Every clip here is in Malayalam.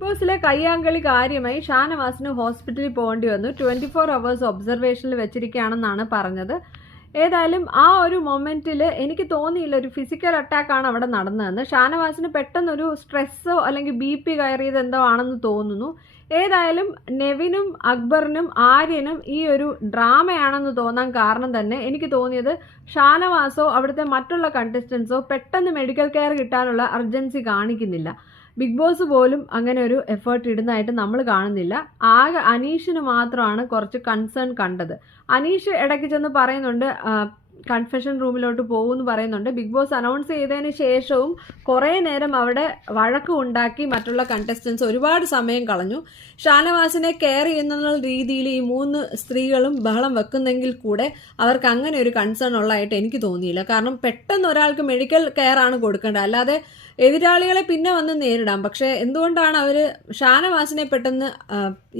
ബിഗ് ബോസിലെ കയ്യാങ്കളി കാര്യമായി ഷാനവാസിന് ഹോസ്പിറ്റലിൽ പോകേണ്ടി വന്നു. 24 hours ഒബ്സർവേഷനിൽ വെച്ചിരിക്കുകയാണെന്നാണ് പറഞ്ഞത്. ഏതായാലും ആ ഒരു മൊമെന്റിൽ എനിക്ക് തോന്നിയില്ല ഒരു ഫിസിക്കൽ അറ്റാക്കാണ് അവിടെ നടന്നതെന്ന്. ഷാനവാസിന് പെട്ടെന്നൊരു സ്ട്രെസ്സോ അല്ലെങ്കിൽ BP കയറിയത് എന്തോ ആണെന്ന് തോന്നുന്നു. ഏതായാലും നെവിനും അക്ബറിനും ആര്യനും ഈ ഒരു ഡ്രാമയാണെന്ന് തോന്നാൻ കാരണം തന്നെ എനിക്ക് തോന്നിയത് ഷാനവാസോ അവിടുത്തെ മറ്റുള്ള കണ്ടസ്റ്റൻസോ പെട്ടെന്ന് മെഡിക്കൽ കെയർ കിട്ടാനുള്ള അർജൻസി കാണിക്കുന്നില്ല. ബിഗ് ബോസ് പോലും അങ്ങനെ ഒരു എഫേർട്ട് ഇടുന്നതായിട്ട് നമ്മൾ കാണുന്നില്ല. ആകെ അനീഷിന് മാത്രമാണ് കുറച്ച് കൺസേൺ കണ്ടത്. അനീഷ് ഇടയ്ക്ക് ചെന്ന് പറയുന്നുണ്ട് കൺഫെഷൻ റൂമിലോട്ട് പോകുമെന്ന് പറയുന്നുണ്ട്. ബിഗ് ബോസ് അനൗൺസ് ചെയ്തതിന് ശേഷവും കുറേ നേരം അവിടെ വഴക്ക് ഉണ്ടാക്കി മറ്റുള്ള കണ്ടസ്റ്റൻസ് ഒരുപാട് സമയം കളഞ്ഞു. ഷാനവാസിനെ കെയർ ചെയ്യുന്ന രീതിയിൽ ഈ 3 സ്ത്രീകളും ബഹളം വെക്കുന്നെങ്കിൽ കൂടെ അവർക്ക് അങ്ങനെ ഒരു കൺസേൺ ഉള്ളതായിട്ട് എനിക്ക് തോന്നിയില്ല. കാരണം പെട്ടെന്ന് ഒരാൾക്ക് മെഡിക്കൽ കെയർ ആണ് കൊടുക്കേണ്ടത്, അല്ലാതെ എതിരാളികളെ പിന്നെ വന്ന് നേരിടാം. പക്ഷേ എന്തുകൊണ്ടാണ് അവർ ഷാനവാസിനെ പെട്ടെന്ന്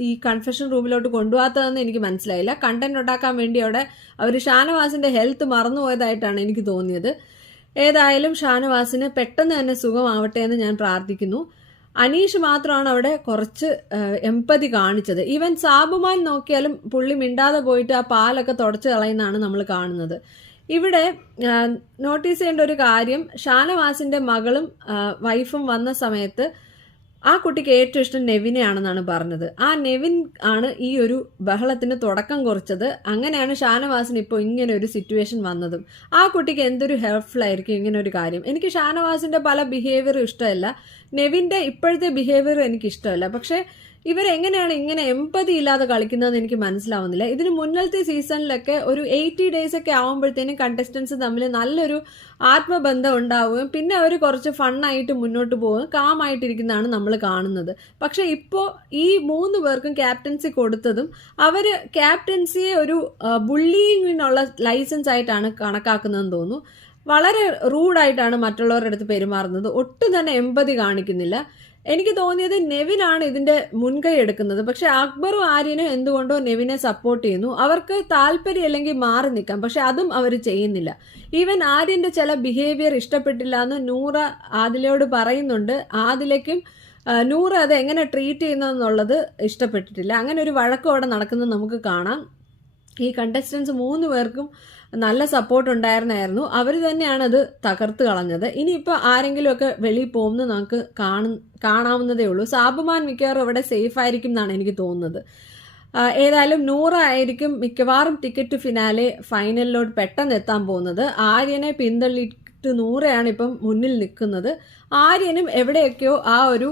ഈ കൺഫെഷൻ റൂമിലോട്ട് കൊണ്ടുപോകാത്തതെന്ന് എനിക്ക് മനസ്സിലായില്ല. കണ്ടന്റ് ഉണ്ടാക്കാൻ വേണ്ടി അവിടെ അവർ ഷാനവാസിന്റെ ഹെൽത്ത് മറന്നുപോയതായിട്ടാണ് എനിക്ക് തോന്നിയത്. ഏതായാലും ഷാനവാസിന് പെട്ടെന്ന് തന്നെ സുഖമാവട്ടെ എന്ന് ഞാൻ പ്രാർത്ഥിക്കുന്നു. അനീഷ് മാത്രമാണ് അവിടെ കുറച്ച് എമ്പതി കാണിച്ചത്. ഈവൻ സാബുമാൻ നോക്കിയാലും പുള്ളി മിണ്ടാതെ പോയിട്ട് ആ പാലൊക്കെ തുടച്ചു കളയുന്നതാണ് നമ്മൾ കാണുന്നത്. ഇവിടെ നോട്ടീസ് ചെയ്യേണ്ട ഒരു കാര്യം, ഷാനവാസിന്റെ മകളും വൈഫും വന്ന സമയത്ത് ആ കുട്ടിക്ക് ഏറ്റവും ഇഷ്ടം നെവിനെയാണെന്നാണ് പറഞ്ഞത്. ആ നെവിൻ ആണ് ഈ ഒരു ബഹളത്തിന് തുടക്കം കുറിച്ചത്. അങ്ങനെയാണ് ഷാനവാസിന് ഇപ്പോൾ ഇങ്ങനെ ഒരു സിറ്റുവേഷൻ വന്നതും. ആ കുട്ടിക്ക് എന്തൊരു ഹെൽപ്ഫുൾ ആയിരിക്കും ഇങ്ങനെ ഒരു കാര്യം. എനിക്ക് ഷാനവാസിന്റെ പല ബിഹേവിയറും ഇഷ്ടമല്ല, നെവിന്റെ ഇപ്പോഴത്തെ ബിഹേവിയറും എനിക്ക് ഇഷ്ടമല്ല. പക്ഷേ ഇവരെങ്ങനെയാണ് ഇങ്ങനെ എമ്പതി ഇല്ലാതെ കളിക്കുന്നതെന്ന് എനിക്ക് മനസ്സിലാവുന്നില്ല. ഇതിന് മുന്നത്തെ സീസണിലൊക്കെ ഒരു 80 days ഒക്കെ ആവുമ്പോഴത്തേനും കണ്ടസ്റ്റൻസ് തമ്മിൽ നല്ലൊരു ആത്മബന്ധം ഉണ്ടാവുകയും പിന്നെ അവർ കുറച്ച് ഫണ്ണായിട്ട് മുന്നോട്ട് പോവുകയും കാമായിട്ടിരിക്കുന്നതാണ് നമ്മൾ കാണുന്നത്. പക്ഷെ ഇപ്പോൾ ഈ 3 പേർക്കും ക്യാപ്റ്റൻസി കൊടുത്തതും അവർ ക്യാപ്റ്റൻസിയെ ഒരു ബുള്ളിങ്ങിനുള്ള ലൈസൻസ് ആയിട്ടാണ് കണക്കാക്കുന്നതെന്ന് തോന്നുന്നു. വളരെ റൂഡായിട്ടാണ് മറ്റുള്ളവരുടെ അടുത്ത് പെരുമാറുന്നത്. ഒട്ടും തന്നെ എമ്പതി കാണിക്കുന്നില്ല. എനിക്ക് തോന്നിയത് നെവിനാണ് ഇതിന്റെ മുൻകൈ എടുക്കുന്നത്. പക്ഷെ അക്ബറും ആര്യനും എന്തുകൊണ്ടോ നെവിനെ സപ്പോർട്ട് ചെയ്യുന്നു. അവർക്ക് താല്പര്യം അല്ലെങ്കിൽ മാറി നിൽക്കാം, പക്ഷെ അതും അവർ ചെയ്യുന്നില്ല. ഈവൻ ആര്യന്റെ ചില ബിഹേവിയർ ഇഷ്ടപ്പെട്ടില്ല എന്ന് നൂറ ആദിലയോട് പറയുന്നുണ്ട്. ആദിലയ്ക്കും നൂറ അത് എങ്ങനെ ട്രീറ്റ് ചെയ്യുന്നതെന്നുള്ളത് ഇഷ്ടപ്പെട്ടിട്ടില്ല. അങ്ങനെ ഒരു വഴക്കം അവിടെ നടക്കുന്നത് നമുക്ക് കാണാം. ഈ കണ്ടസ്റ്റൻസ് 3 പേർക്കും നല്ല സപ്പോർട്ട് ഉണ്ടായിരുന്നായിരുന്നു. അവർ തന്നെയാണ് അത് തകർത്ത് കളഞ്ഞത്. ഇനിയിപ്പോൾ ആരെങ്കിലുമൊക്കെ വെളിയിൽ പോകുന്നത് നമുക്ക് കാണാവുന്നതേ ഉള്ളൂ. സാബുമാൻ മിക്കവാറും അവിടെ സേഫ് ആയിരിക്കും എന്നാണ് എനിക്ക് തോന്നുന്നത്. ഏതായാലും നൂറ ആയിരിക്കും മിക്കവാറും ടിക്കറ്റ് ഫിനാലെ ഫൈനലിലോട്ട് പെട്ടെന്ന് എത്താൻ പോകുന്നത്. ആര്യനെ പിന്തള്ളിയിട്ട് നൂറയാണ് ഇപ്പം മുന്നിൽ നിൽക്കുന്നത്. ആര്യനും എവിടെയൊക്കെയോ ആ ഒരു